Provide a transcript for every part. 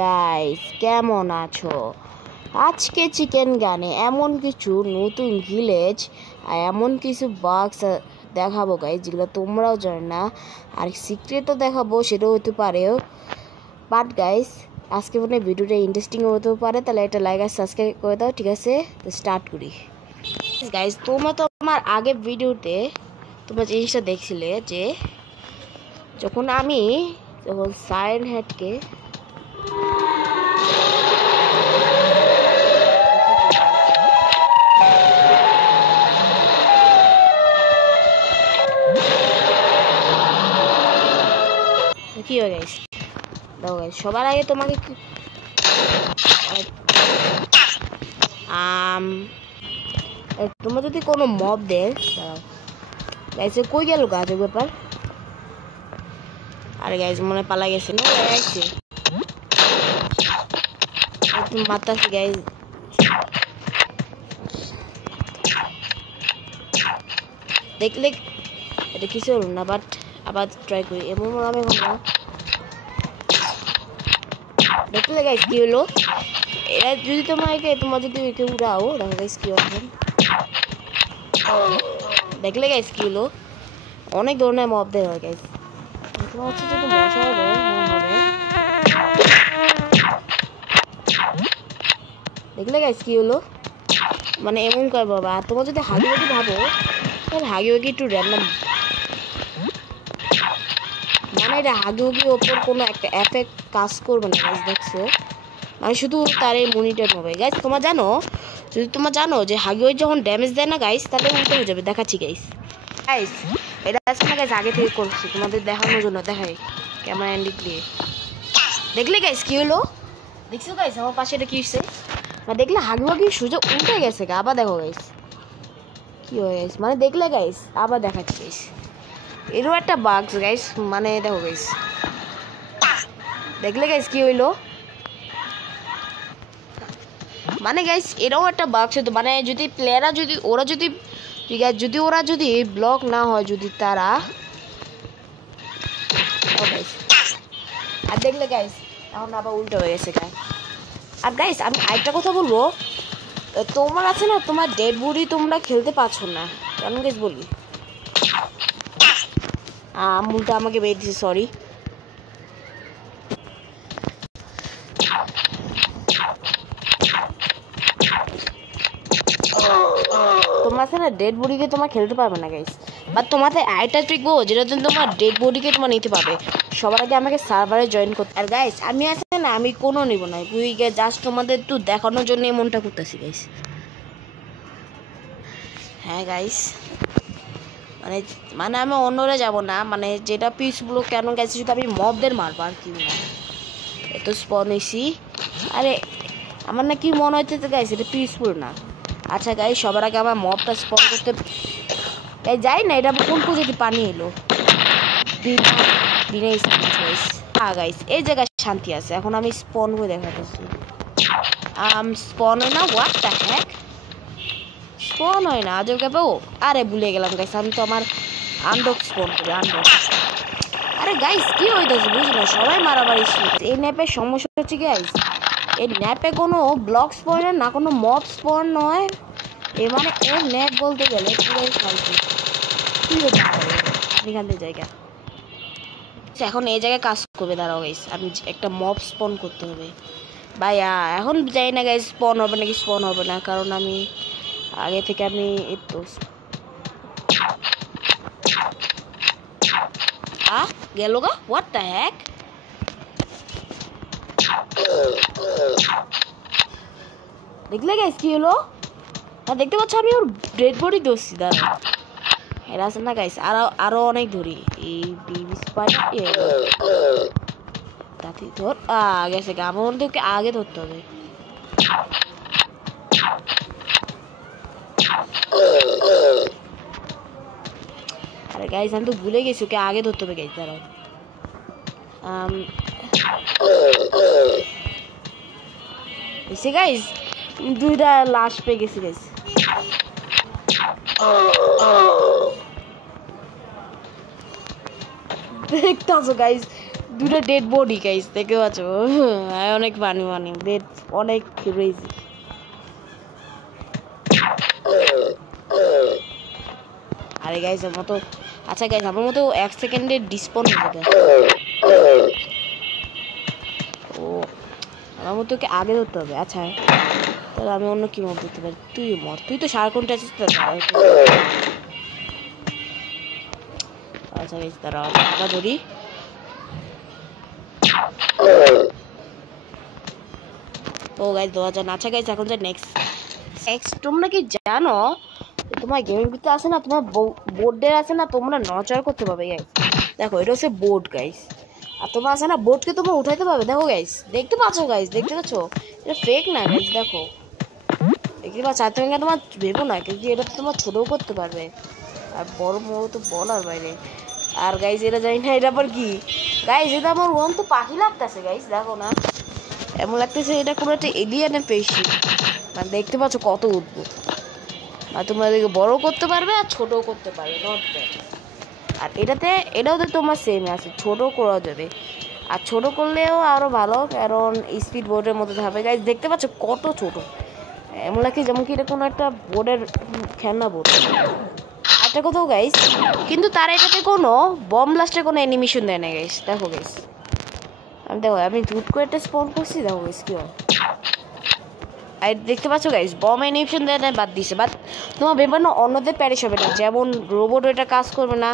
Guys কেমন আছো? আজকে চিকেন গানে এমন কিছু নতুন ভিলেজ আর এমন কিছু বাক্স দেখাবো গাইস, যেগুলো তোমরাও জানো না। আর সিক্রেটও দেখাবো, সেটাও হতে পারে। বাট গাইস আজকে মনে হয় ভিডিওটা ইন্টারেস্টিং হতেও পারে, তাহলে একটা লাইক আর সাবস্ক্রাইব করে দাও। ঠিক আছে, তো স্টার্ট করি। গাইস তোমরা তো আমার আগের ভিডিওতে তোমরা জিনিসটা দেখছিলে যে যখন সাইন হেডকে কি হয় গাইস, দেখো গাইস সবার আগে তোমাকে তোমরা যদি কোনো মব দেয় গাইস, কই গেল গাছের ব্যাপার? আরে গাইস মনে পালা গেছে না, আসছে মারতাছি গাইস। দেখলে এটা কিছু হলো না, বাট আবার ট্রাই করি। এমন আমি এখন না দেখলে গাইস কি হলো। এরা যদি তোমরা যদি একে উড়াও, দেখো গাইস কি হবে। দেখলে গাইস কি হলো, অনেক ধরনের মব দেয় হয় গাইস। তোমার হচ্ছে যদি মশা হবে দেখলে গাইস কি হলো, মানে এমন করে বাবা। আর তোমার যদি হাগি ভাবো, তাহলে হাগি একটু র্যান্ডাম, মানে এটা হাগি ওপর কোনো একটা এফেক্ট কাজ করবে না গাইস। দেখছো, মানে শুধু তার এই মনিটর হবে গাইস। তোমরা জানো যে হাগি যখন ড্যামেজ দেয় না গাইস, তাহলে উল্টো হয়ে যাবে। দেখাচ্ছি গাইস। এটা আছে না গাইস, আগে থেকে করছি তোমাদের দেখানোর জন্য। দেখাই ক্যামেরা অ্যান্ডিক দিয়ে। দেখলে গাইস কি হলো, দেখছো গাইস আমার পাশে এটা কি হচ্ছে না? দেখলে হাগি সোজা উল্টে গেছে। আবার দেখো গাইস কি হয় গাইস, মানে দেখলে গাইস আবার দেখাচ্ছি গাইস। এরও একটা বাগস গাইস, মানে দেখো গাইস, দেখলে গাইস কি হইলো, মানে গাইস এরাও একটা বাক্স হতো। মানে যদি প্লেয়াররা যদি ব্লক না হয়, যদি তারা আর দেখলে গাইস এখন আবার উল্টো হয়ে গেছে গাইস। আর গাইস আমি আরেকটা কথা বলবো, তোমার আছে না, তোমার ডেড বডি তোমরা খেলতে পারছো না কেন গাইস বলি। মুলটা আমাকে বের দিছে, সরি। তোমার আছে না ডেড বডিকে তোমার খেলতে পারবে না গাইস। বাট তোমাদের আরেকটা ট্রিক বলবো, যেটা তোমার ডেড বডিকে তোমার নিতে পারবে। সবার আগে আমাকে সার্ভারে জয়েন করতে। আর গাইস আমি আছে না, আমি কোনো নিব না, তুই জাস্ট তোমাদের একটু দেখানোর জন্য এমনটা করতেছি গাইস। হ্যাঁ গাইস, মানে আমি অন্যরা যাব না, মানে যেটা পিসগুলো কেন গাইস, শুধু আমি মবদের মারবো আর কি না। এত স্পন হয়েছি, আরে আমার না কি মনে হচ্ছে গাইস এটা পিসফুল না। আচ্ছা গাইস সবার আগে আমার মবটা স্পন করতে যাই না। এটা কোন যদি পানি এলো বিনা গাইস। হ্যাঁ গাইস এই জায়গায় শান্তি আছে। এখন আমি স্পন করে দেখাতেছি। স্পন হয় না, হোয়াট দ্য হ্যাক, স্পন হয় না আজব ও। আরে ভুলে গেলাম গাইস, আমি তো আমার আনডক স্পন করি, আনডক। আরে গাইস কি হইতেছে বুঝলো, সবাই মারামারি। এই ম্যাপের সমস্যা হচ্ছে গাইস, এই ম্যাপে কোনো ব্লক স্পন না, কোনো মব স্পন নয়। মানে এর ম্যাপ বলতে গেলে পুরোই ফালতু। কি হতে পারে এখানে জায়গা। এখন এই জায়গায় কাজ করবে, দাঁড়াও গাইস আমি একটা মব স্পন করতে হবে ভাইয়া। এখন যাই না গাইস স্পন হবে নাকি স্পন হবে না, কারণ আমি আগে থেকে আমি একটু গেল গা, হোয়াট দ্য হ্যাক। দেখলে গাইস কি হলো, দেখতে পাচ্ছ আমি ওর ডেড বডি ধরছি। দাঁড়া এরা আছে না গাইস, আরো অনেক ধরি। এই বেবি স্পাইডার ধর গেছে গা, আমার মধ্যে ওকে আগে ধরতে হবে। আরে গাইস আমি তো ভুলে গেছি ওকে আগে ধরতে হবে গাইস। দাঁড়াও এসে গাইস দুইটা লাশ পেয়ে গেছি গাইস। দেখতেছো গাইস দুটো ডেড বডি গাইস দেখতে পাচ্ছ অনেক পানি ডেড অনেক ক্রেজি আরে গাইস আমার তো আচ্ছা গাইস আমার মতো 1 সেকেন্ডে ডিসপন হয়ে যাবে ও আমার মতো কি আগে ধরতে হবে আচ্ছা তাহলে আমি অন্য কি মত দিতে পারি তুই মর তুই তো সারাক্ষণটা আছিস তো আচ্ছা গাইস তারা টাকা ধরি ও গাইস 2000 আচ্ছা গাইস এখন যে নেক্সট তোমরা কি জানো তোমার গেমের ভিতরে আছে না তোমার বোর্ডের আছে না তোমরা নচার করতে পারবে গাইস দেখো এটা হচ্ছে বোর্ড গাইস আর তোমার আছে না বোর্ডকে তোমরা উঠাইতে পারবে দেখো গাইস দেখতে পাচ্ছ গাইস দেখতে পাচ্ছ এটা ফেক না গাইস দেখো দেখতে পাচ্ছ আর তুমি তোমার ভেবো না কিন্তু এটা তোমার ছোটও করতে পারবে আর বড় তো বলার বাইরে আর গাইস এটা জানি না এটা আবার কি গাইস এটা আমার ওন তো পাখি লাগতেছে গাইস দেখো না এমন লাগতেছে এটা কোনো একটা এলিয়েনের পেশি মানে দেখতে পাচ্ছ কত অদ্ভুত আর তোমরা এদিকে বড় করতে পারবে আর ছোটও করতে পারবে নট ব্যাড আর এটাও তো তোমার সেম আছে ছোট করা যাবে আর ছোট করলেও আরো ভালো কারণ স্পিড বোর্ডের মধ্যে থাকবে গাইস দেখতে পাচ্ছ কত ছোট এমন লাগে যেমন কি এটা কোনো একটা বোর্ডের খেলনা বোর্ড একটা কোথাও গাইস কিন্তু তারা এটাতে কোনো বম ব্লাস্টের কোনো অ্যানিমেশন দেয় না গাইস দেখো গাইস আমি হুট করে একটা স্পন করছি দেখো গাইস কি হয় আর দেখতে পাচ্ছ গাইস বম অ্যানিমেশন দেয় না বাদ দিছে বাট তোমার ভেবে না অন্যদের প্যারিশ হবে না যেমন রোবট এটা কাজ করবে না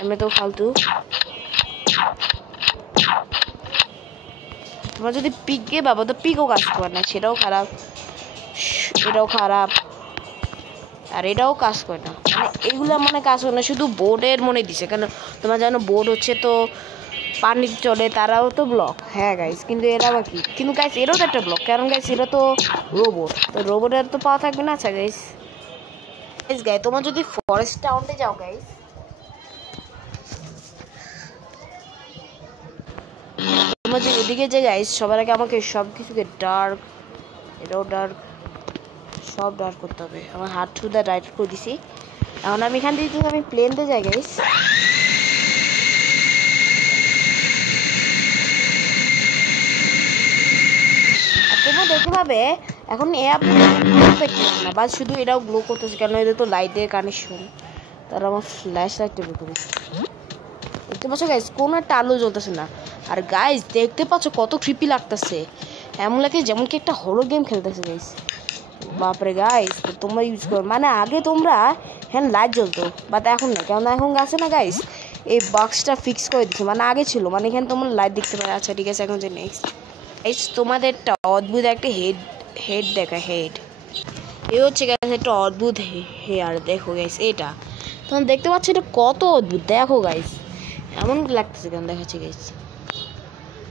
এমনি তো ফালতু তোমার যদি পিকে বাবা তো পিকও কাজ করবে না সেটাও খারাপ এটাও খারাপ আর এটাও কাজ করে না মানে এগুলো মানে কাজ করে না শুধু বোর্ডের মনে দিছে কেন তোমার জানো বোর্ড হচ্ছে তো পানি চলে তারাও তো ব্লক হ্যাঁ গাইস কিন্তু এরা আবার কি কিন্তু গাইস এরাও তো একটা ব্লক কারণ গাইস এরা তো রোবট তো রোবটের তো পাওয়া থাকবে না আচ্ছা গাইস গাইস তোমার যদি ফরেস্ট টাউনে যাও গাইস তোমার যে এদিকে যে গাইস সবার আগে আমাকে সব কিছুকে ডার্ক এটাও ডার্ক সব ডার্ক করতে হবে আমার হাত টু দা রাইট করে দিছি এখন আমি এখান থেকে আমি প্লেনতে যাই গাইস তোমরা দেখতে পাবে এখন না বা শুধু এটাও গ্লো করতেছে কেন এদের তো লাইটের কানেকশন তার আমার ফ্ল্যাশ লাইটটা বের করে দেখতে পাচ্ছ গাইস কোনো একটা আলো জ্বলতেছে না আর গাইস দেখতে পাচ্ছ কত ক্রিপি লাগতেছে এমন লাগে যেমন কি একটা হরর গেম খেলতেছে গাইস বাপরে গাইস তোমরা ইউজ করো মানে আগে তোমরা হ্যাঁ লাইট জ্বলতো বাট এখন না কেন এখন আছে না গাইস এই বক্সটা ফিক্স করে দিচ্ছে মানে আগে ছিল মানে এখানে তোমরা লাইট দেখতে পাবে আচ্ছা ঠিক আছে এখন যে নেক্সট গাইস তোমাদের একটা অদ্ভুত একটা হেড দেখা হেড এই হচ্ছে গাইস একটা অদ্ভুত হেয়ার দেখো গাইস এটা তোমরা দেখতে পাচ্ছ এটা কত অদ্ভুত দেখো গাইস এমন লাগতেছে কেন দেখাচ্ছি গাইস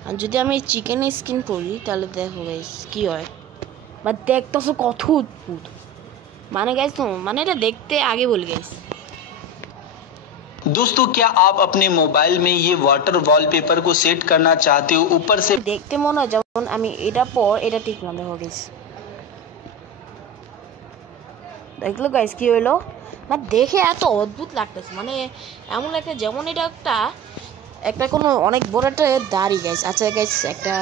আর যদি আমি চিকেন স্কিন করি তাহলে দেখো গাইস কি হয় বা দেখতেছো কত অদ্ভুত মানে গাইস তো মানে এটা দেখতে আগে বলি গাইস दोस्तों क्या आप अपने मोबाइल में ये वाटर वॉलपेपर को सेट करना चाहते हो ऊपर से দেখতে মনে হয় যেমন আমি এটা পর এটা টিপলাম দেখো গাইস দেখলো গাইস কি হলো মানে দেখে এত অদ্ভুত লাগতেছে মানে এমন লাগে যেমন এটা একটা কোনো অনেক বড় একটা দাড়ি গাইস আচ্ছা গাইস একটা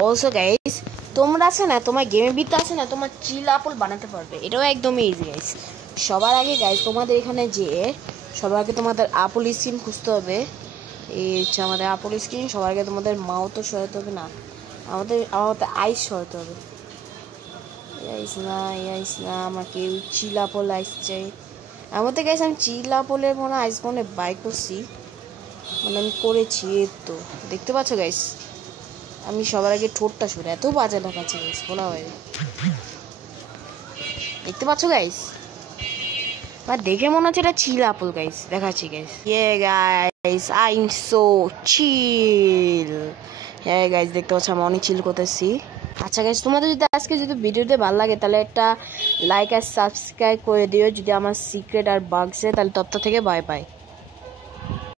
অলসো গাইস তোমরা আছে না তোমার গেমের ভিতরে আছে না তোমার চিল আপল বানাতে পারবে এটাও একদমই ইজি গাইস সবার আগে গাইস তোমাদের এখানে যে সবার আগে তোমাদের আপল স্কিন খুঁজতে হবে এই হচ্ছে আমাদের আপল স্কিন সবার আগে তোমাদের মাউথও সরাতে হবে না আমাদের আইস সরাতে হবে আইস না আমাকে চিল আপল আইস চাই আমাদের গাইস আমি চিল আপলের মনে আইস মনে বাই করছি মানে আমি করেছি তো দেখতে পাচ্ছ গাইস আমি সবার আগে ঠোঁটটা সরে এত বাজে দেখাচ্ছে গাইস বলা হয় দেখতে পাচ্ছ গাইস বা দেখে মনে হচ্ছে এটা চিল আপল গাইস দেখাচ্ছি guys guys I am so chill হ্যাঁ গাইস দেখতে পাচ্ছ আমি অনেক চিল করতেছি আচ্ছা গাইস তোমাদের যদি ভিডিওতে ভালো লাগে তাহলে একটা লাইক আর সাবস্ক্রাইব করে দিও যদি আমার সিক্রেট আর বাগসে তাহলে তথ্য থেকে বাই বাই